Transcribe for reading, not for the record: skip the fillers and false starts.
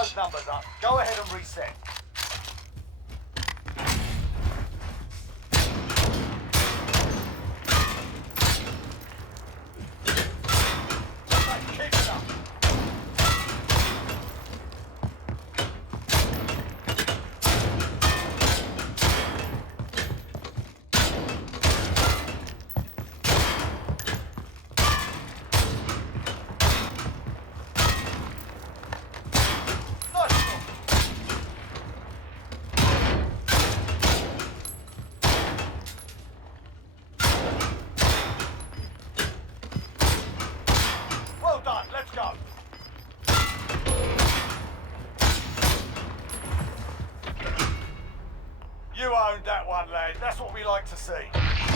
those numbers up. Go ahead and reset. Okay, keep it up. Nice one. Well done, let's go. You owned that one, lad. That's what we like to see.